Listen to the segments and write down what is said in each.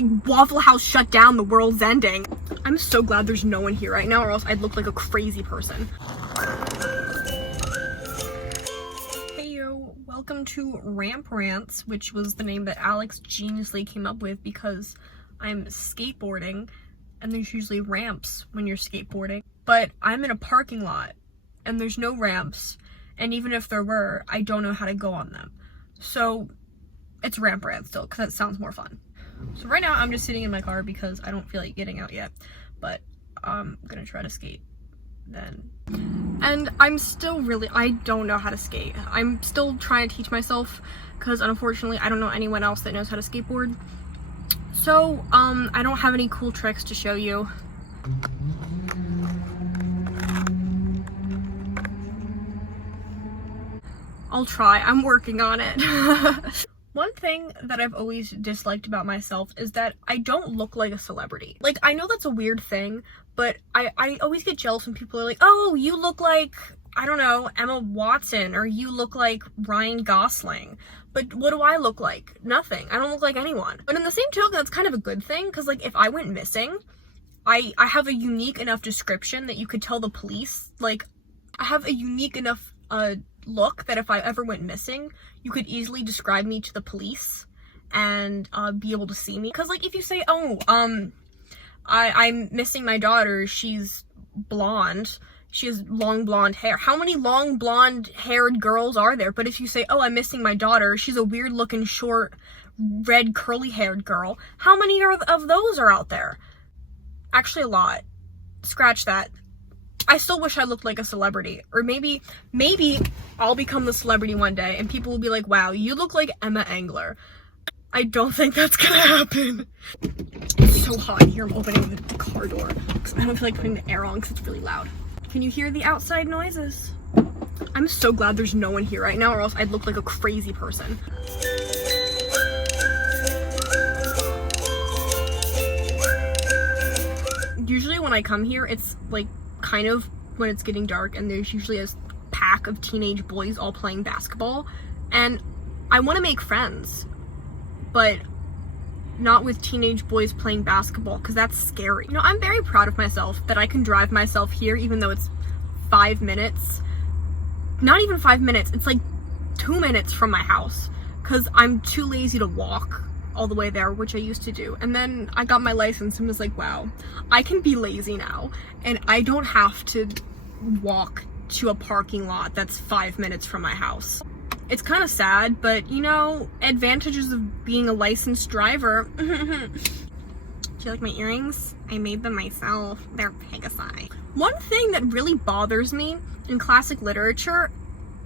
Waffle House shut down, the world's ending. I'm so glad there's no one here right now, or else I'd look like a crazy person. Hey yo, welcome to Rants, which was the name that Alex geniusly came up with because I'm skateboarding, and there's usually ramps when you're skateboarding. But I'm in a parking lot, and there's no ramps, and even if there were, I don't know how to go on them. So it's Rant still, because it sounds more fun. So right now I'm just sitting in my car because I don't feel like getting out yet, but I'm gonna try to skate then. And I don't know how to skate. I'm still trying to teach myself because unfortunately I don't know anyone else that knows how to skateboard. So I don't have any cool tricks to show you. I'll try, I'm working on it. One thing that I've always disliked about myself is that I don't look like a celebrity. Like, I know that's a weird thing, but I always get jealous when people are like, oh, you look like, I don't know, Emma Watson, or you look like Ryan Gosling. But what do I look like? Nothing. I don't look like anyone. But in the same token, that's kind of a good thing, because like, if I went missing, I have a unique enough description that you could tell the police. Like, I have a unique enough look that if I ever went missing, you could easily describe me to the police and be able to see me. Because like, if you say, oh, I'm missing my daughter, she's blonde, she has long blonde hair. How many long blonde haired girls are there? But if you say, oh, I'm missing my daughter, she's a weird looking short red curly haired girl, how many of those are out there? Actually a lot. Scratch that. I still wish I looked like a celebrity, or maybe I'll become the celebrity one day and people will be like, wow, you look like Emma Engler. I don't think that's gonna happen. It's so hot here, I'm opening the car door because I don't feel like putting the air on because it's really loud. Can you hear the outside noises? I'm so glad there's no one here right now, or else I'd look like a crazy person. Usually when I come here, it's like kind of when it's getting dark and there's usually a pack of teenage boys all playing basketball, and I want to make friends, but not with teenage boys playing basketball because that's scary. You know, I'm very proud of myself that I can drive myself here even though it's 5 minutes. Not even 5 minutes, it's like 2 minutes from my house because I'm too lazy to walk all the way there, which I used to do. And then I got my license and was like, wow, I can be lazy now and I don't have to walk to a parking lot that's 5 minutes from my house. It's kind of sad, but you know, advantages of being a licensed driver. Do you like my earrings? I made them myself. They're Pegasi. One thing that really bothers me in classic literature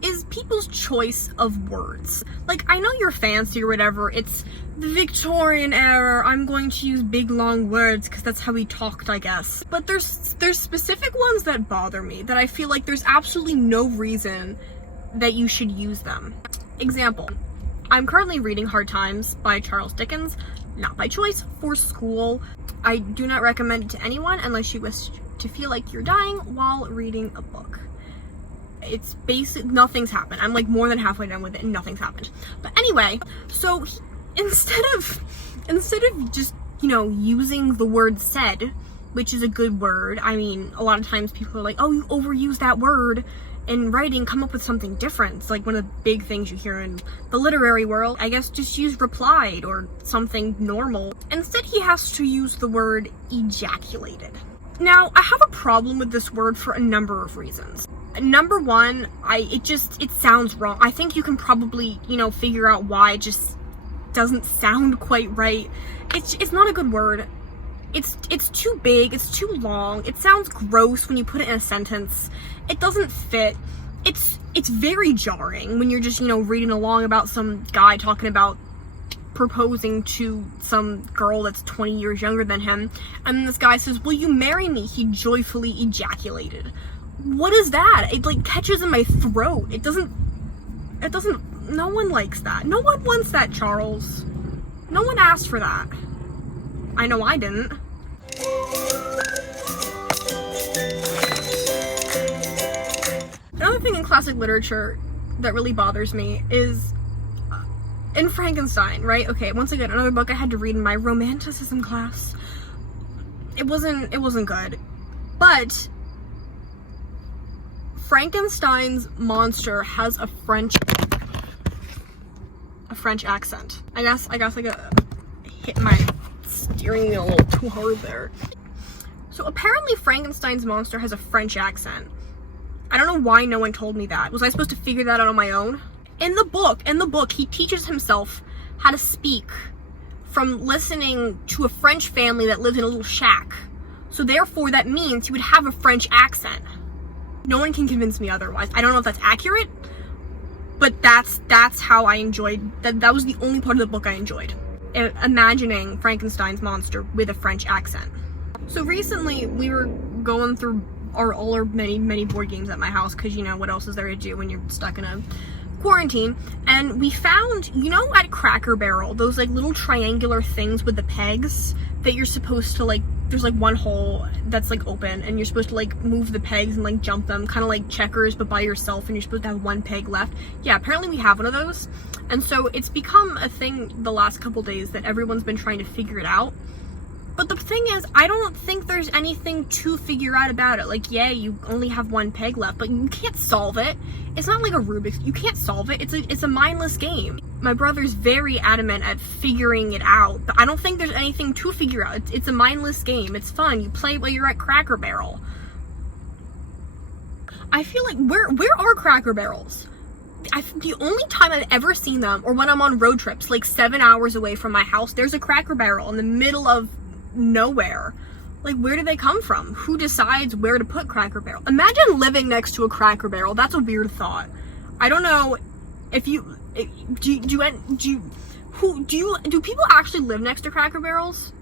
is people's choice of words. Like, I know you're fancy or whatever, it's the Victorian era, I'm going to use big long words because that's how we talked, I guess. But there's specific ones that bother me, that I feel like there's absolutely no reason that you should use them. Example, I'm currently reading Hard Times by Charles Dickens, not by choice, for school. I do not recommend it to anyone unless you wish to feel like you're dying while reading a book. It's basic, nothing's happened. I'm like more than halfway done with it and nothing's happened. But anyway, so instead of just, you know, using the word said, which is a good word, I mean, a lot of times people are like, oh, you overuse that word in writing, come up with something different. It's like one of the big things you hear in the literary world. I guess just use replied or something normal. Instead, he has to use the word ejaculated. Now, I have a problem with this word for a number of reasons. Number one, it sounds wrong. I think you can probably, you know, figure out why. It just doesn't sound quite right. It's not a good word. It's too big, it's too long, it sounds gross when you put it in a sentence, it doesn't fit, it's very jarring when you're just, you know, reading along about some guy talking about proposing to some girl that's 20 years younger than him, and then this guy says, will you marry me? He joyfully ejaculated. What is that? It like catches in my throat. It doesn't, no one likes that. No one wants that, Charles. No one asked for that. I know I didn't. Another thing in classic literature that really bothers me is in Frankenstein, right? Okay, once again, another book I had to read in my romanticism class. It wasn't good. But Frankenstein's monster has a French accent. I guess I hit my steering wheel a little too hard there. So apparently Frankenstein's monster has a French accent. I don't know why no one told me that. Was I supposed to figure that out on my own? In the book, he teaches himself how to speak from listening to a French family that lived in a little shack. So therefore, that means he would have a French accent. No one can convince me otherwise. I don't know if that's accurate, but that's how I enjoyed, that was the only part of the book I enjoyed. Imagining Frankenstein's monster with a French accent. So recently, we were going through all our many board games at my house, because, you know, what else is there to do when you're stuck in a quarantine? And we found, you know, at Cracker Barrel, those like little triangular things with the pegs that you're supposed to, like, there's like one hole that's like open and you're supposed to like move the pegs and like jump them, kind of like checkers but by yourself, and you're supposed to have one peg left. Yeah, apparently we have one of those, and so it's become a thing the last couple days that everyone's been trying to figure it out. But the thing is, I don't think there's anything to figure out about it. Like, yeah, you only have one peg left, but you can't solve it. It's not like a Rubik's. You can't solve it. It's a mindless game. My brother's very adamant at figuring it out, but I don't think there's anything to figure out. It's a mindless game. It's fun. You play while you're at Cracker Barrel. I feel like, where are Cracker Barrels? The only time I've ever seen them, or when I'm on road trips, like 7 hours away from my house, there's a Cracker Barrel in the middle of nowhere. Like, where do they come from? Who decides where to put Cracker Barrel? Imagine living next to a Cracker Barrel. That's a weird thought. I don't know if you do people actually live next to Cracker Barrels?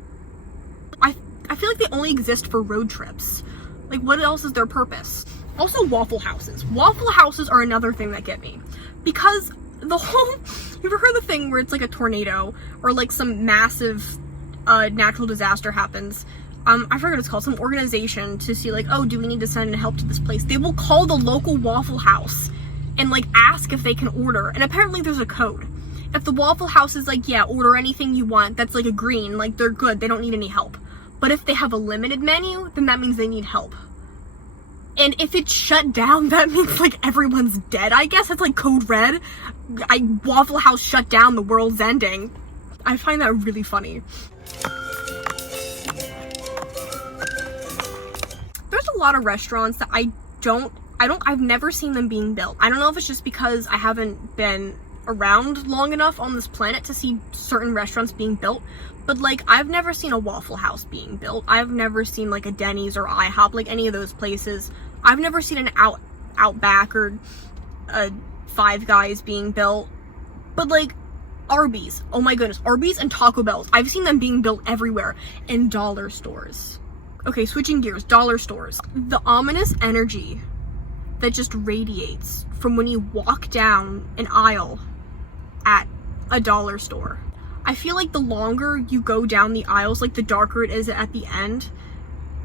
I feel like they only exist for road trips. Like, what else is their purpose? Also, Waffle Houses. Waffle Houses are another thing that get me, because the whole, you ever heard the thing where it's like a tornado or like some massive natural disaster happens? I forget what it's called, some organization to see like, oh, do we need to send help to this place? They will call the local Waffle House and like ask if they can order, and apparently there's a code. If the Waffle House is like, yeah, order anything you want, that's like a green, like they're good, they don't need any help. But if they have a limited menu, then that means they need help. And if it's shut down, that means like everyone's dead, I guess. It's like code red. Waffle House shut down, the world's ending. I find that really funny. There's a lot of restaurants that I've never seen them being built. I don't know if it's just because I haven't been around long enough on this planet to see certain restaurants being built, but like, I've never seen a Waffle House being built. I've never seen like a Denny's or IHOP, like any of those places. I've never seen an Outback or a Five Guys being built. But like, Arby's, oh my goodness, Arby's and Taco Bell, I've seen them being built everywhere. And dollar stores. Okay, switching gears, dollar stores. The ominous energy that just radiates from when you walk down an aisle at a dollar store. I feel like the longer you go down the aisles, like the darker it is at the end,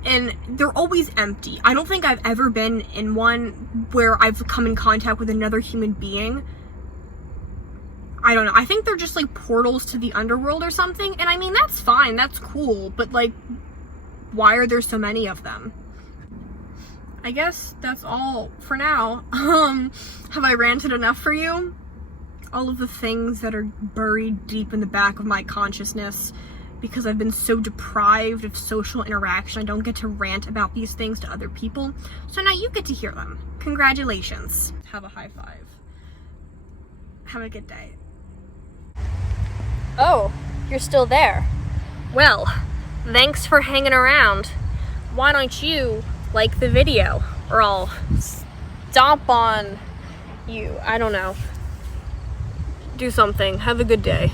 and they're always empty. I don't think I've ever been in one where I've come in contact with another human being. I don't know, I think they're just like portals to the underworld or something, and I mean, that's fine, that's cool, but like, why are there so many of them? I guess that's all for now. Have I ranted enough for you? All of the things that are buried deep in the back of my consciousness because I've been so deprived of social interaction, I don't get to rant about these things to other people. So now you get to hear them. Congratulations. Have a high five. Have a good day. Oh, you're still there. Well, thanks for hanging around. Why don't you like the video, or I'll stomp on you. I don't know. Do something. Have a good day.